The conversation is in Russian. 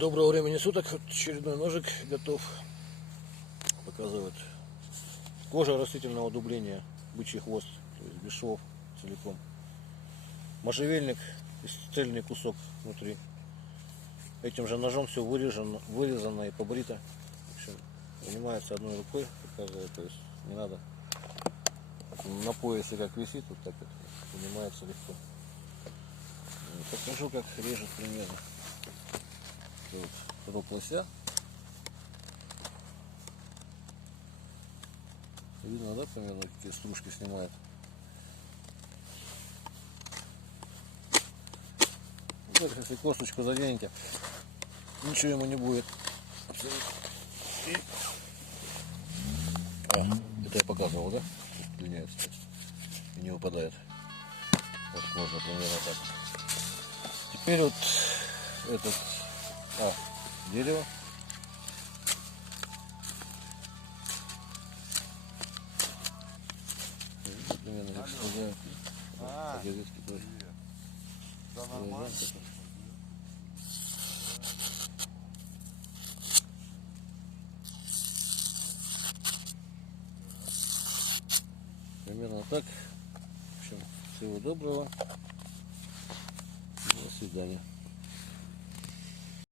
Доброго времени суток. Очередной ножик готов. Показывает. Кожа растительного дубления, бычий хвост, то есть без швов целиком. Можжевельник, цельный кусок внутри. Этим же ножом все вырезано и побрито. В общем, занимается одной рукой, показывает, то есть не надо на поясе как висит, вот так вот занимается легко. Покажу, как режет примерно. Вот рог лося. Видно, да, примерно какие стружки снимает. Вот, если косточку заденете, ничего ему не будет. И... это я показывал, да? Удлиняется и не выпадает. Вот можно примерно так. Теперь вот этот дерево. Примерно как срезают. Ветки тоже. Да, нормально. Примерно так. В общем, всего доброго. До свидания.